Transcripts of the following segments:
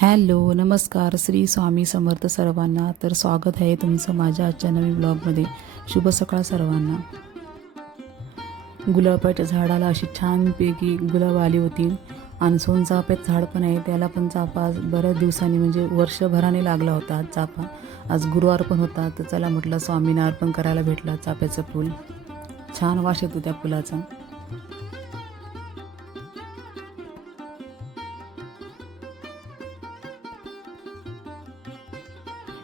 Hello, नमस्कार. श्री स्वामी समर्थ सर्वांना. तर स्वागत आहे तुमचं माझ्या आजच्या नवीन ब्लॉगमध्ये. शुभ सकाळ सर्वांना. गुलाबाच्या झाडाला अशी छानपैकी गुलाब आली होती आणि सोनचाफ्याचं झाड पण आहे, त्याला पण चाफा आज बऱ्याच दिवसांनी म्हणजे वर्षभराने लागला होता आज चाफा. आज गुरुवार पण होता, तर चला म्हटलं स्वामींना अर्पण करायला भेटला चाफ्याचं फूल. छान वास येतो त्या फुलाचा.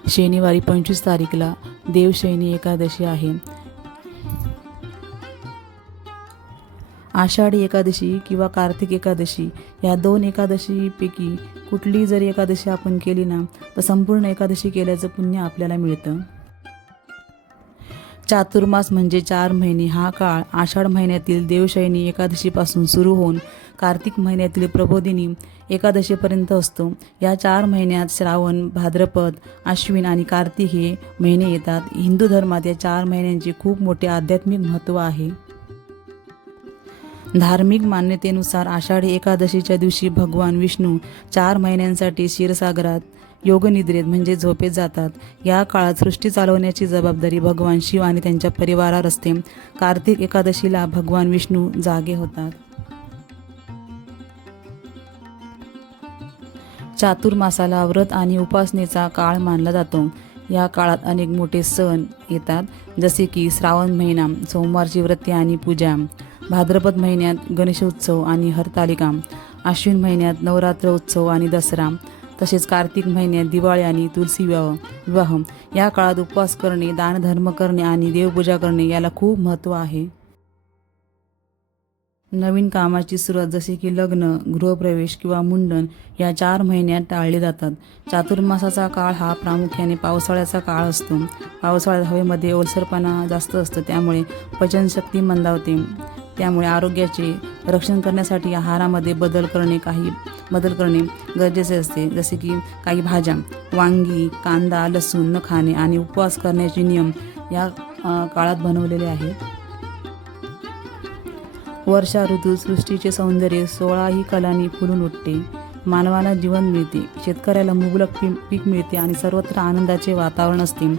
शनिवारी 25 तारीखला देवशयनी एकादशी आहे. आषाढी एकादशी किंवा कार्तिक एकादशी या दोन एकादशीपैकी कुठली जरी एकादशी आपण केली ना, तर संपूर्ण एकादशी केल्याचं पुण्य आपल्याला मिळतं. चातुर्मास म्हणजे 4 महिने हा काळ आषाढ महिन्यातील देवशयनी एकादशीपासून सुरू होऊन कार्तिक महिन्यातील प्रबोधिनी एकादशीपर्यंत असतो. या 4 महिन्यात श्रावण, भाद्रपद, आश्विन आणि कार्तिक हे महिने येतात. हिंदू धर्मात या 4 महिन्यांचे खूप मोठे आध्यात्मिक महत्त्व आहे. धार्मिक मान्यतेनुसार आषाढी एकादशीच्या दिवशी भगवान विष्णू 4 महिन्यांसाठी क्षीरसागरात योगनिद्रेत म्हणजे झोपेत जातात. या काळात सृष्टी चालवण्याची जबाबदारी भगवान शिव आणि त्यांच्या परिवारावर असते. कार्तिक एकादशीला भगवान विष्णू जागे होतात. चातुर्मासाला व्रत आणि उपासनेचा काळ मानला जातो. या काळात अनेक मोठे सण येतात, जसे की श्रावण महिना सोमवारची व्रते आणि पूजा, भाद्रपद महिन्यात गणेशोत्सव आणि हरतालिका, आश्विन महिन्यात नवरात्र उत्सव आणि दसरा, तसेच कार्तिक महिन्यात दिवाळी आणि तुलसी विवाह. या काळात उपवास करणे, दानधर्म करणे आणि देवपूजा करणे याला खूप महत्त्व आहे. नवीन कामाची सुरुवात जसे की लग्न, गृहप्रवेश किंवा मुंडन या 4 महिन्यात टाळले जातात. चातुर्मासाचा काळ हा प्रामुख्याने पावसाळ्याचा काळ असतो. पावसाळ्यात हवेमध्ये ओलसरपणा जास्त असतो, त्यामुळे पचनशक्ती मंदावते. त्यामुळे आरोग्याचे रक्षण करण्यासाठी आहारामध्ये बदल करणे गरजेचे असते. जसे की काही भाज्या, वांगी, कांदा, लसूण न खाणे आणि उपवास करण्याचे नियम या काळात बनवलेले आहेत. वर्षा ऋतूत सृष्टीचे सौंदर्य 16ही कलांनी फुलून उठते. मानवाला जीवन मिळते, शेतकऱ्याला मुबलक पीक मिळते आणि सर्वत्र आनंदाचे वातावरण असते.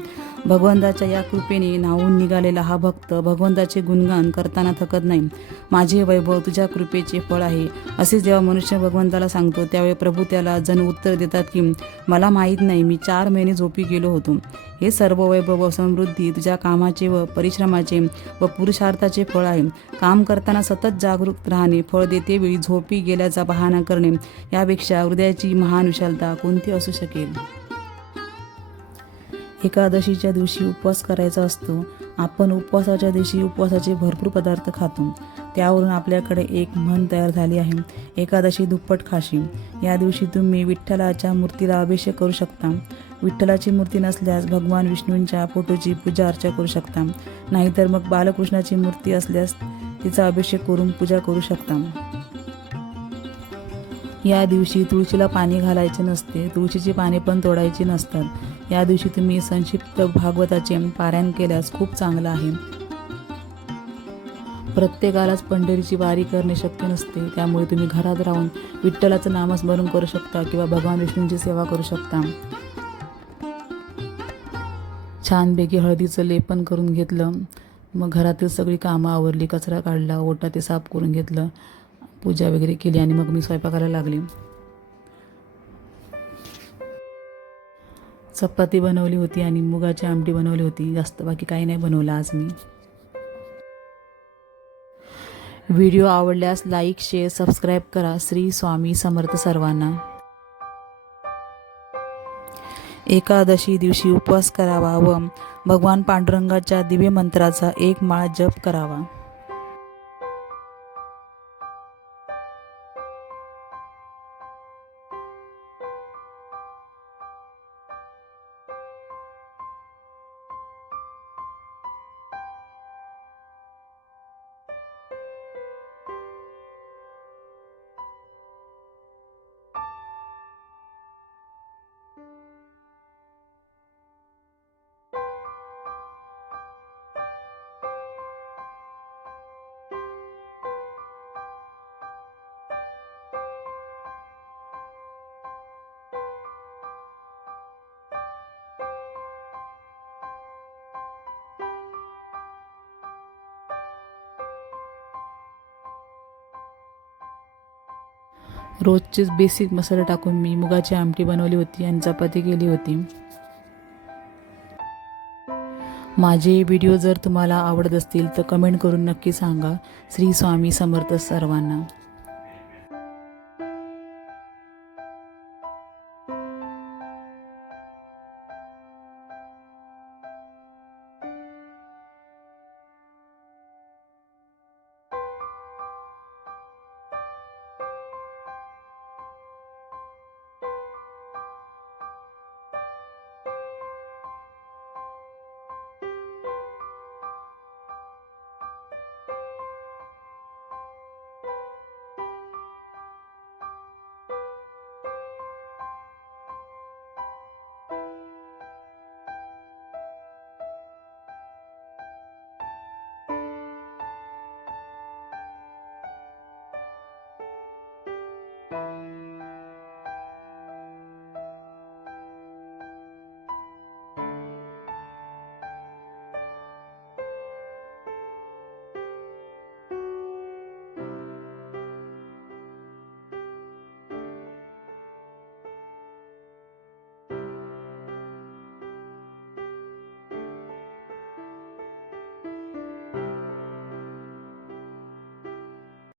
भगवंताच्या या कृपेने न्हावून निघालेला हा भक्त भगवंताचे गुणगान करताना थकत नाही. माझे वैभव तुझ्या कृपेचे फळ आहे, असे जेव्हा मनुष्य भगवंताला सांगतो, त्यावेळी प्रभू त्याला जणू उत्तर देतात की मला माहीत नाही, मी 4 महिने झोपी गेलो होतो. हे सर्व वैभव व समृद्धी तुझ्या कामाचे व परिश्रमाचे व पुरुषार्थाचे फळ आहे. काम करताना सतत जागरूक राहणे, फळ देते वेळी झोपी गेल्याचा बहाणा करणे यापेक्षा हृदयाची महान विशालता कोणती असू शकेल. एकादशीच्या दिवशी उपवास करायचा असतो. आपण उपवासाच्या दिवशी उपवासाचे भरपूर पदार्थ खातो. त्यावरून आपल्याकडे एक म्हण तयार झाली आहे, एकादशी दुप्पट खाशी. या दिवशी तुम्ही विठ्ठलाच्या मूर्तीला अभिषेक करू शकता. विठ्ठलाची मूर्ती नसल्यास भगवान विष्णूंच्या फोटोची पूजा अर्चा करू शकता. नाहीतर मग बालकृष्णाची मूर्ती असल्यास तिचा अभिषेक करून पूजा करू शकता. या दिवशी तुळशीला पाणी घालायचे नसते. तुळशीची पाने पण तोडायची नसतात. या दिवशी तुम्ही संक्षिप्त भागवताचे पारायण केल्यास खूप चांगलं आहे. प्रत्येकालाच पंढरीची वारी करणे शक्य नसते, त्यामुळे तुम्ही घरात राहून विठ्ठलाचं नामस्मरण करू शकता किंवा भगवान विष्णूंची सेवा करू शकता. छानपैकी हळदीचं लेपन करून घेतलं, मग घरातील सगळी कामं आवरली, कचरा काढला, ओटा ते साफ करून घेतलं, पूजा वगैरे केली आणि मग मी स्वयंपाकाला लागले. चपाती बनवली होती आणि मुगाची आमटी बनवली होती. जास्त बाकी काही नाही बनवलं आज मी. व्हिडिओ आवडल्यास लाईक, शेअर, सबस्क्राईब करा. श्री स्वामी समर्थ सर्वांना. एकादशी दिवशी उपवास करावा व भगवान पांडुरंगाच्या दिव्य मंत्राचा 1 माळ जप करावा. रोजचेच बेसिक मसाले टाकून मी मुगाची आमटी बनवली होती आणि चपाती केली होती. माझे व्हिडिओ जर तुम्हाला आवडत असतील तर कमेंट करून नक्की सांगा. श्री स्वामी समर्थ सर्वांना.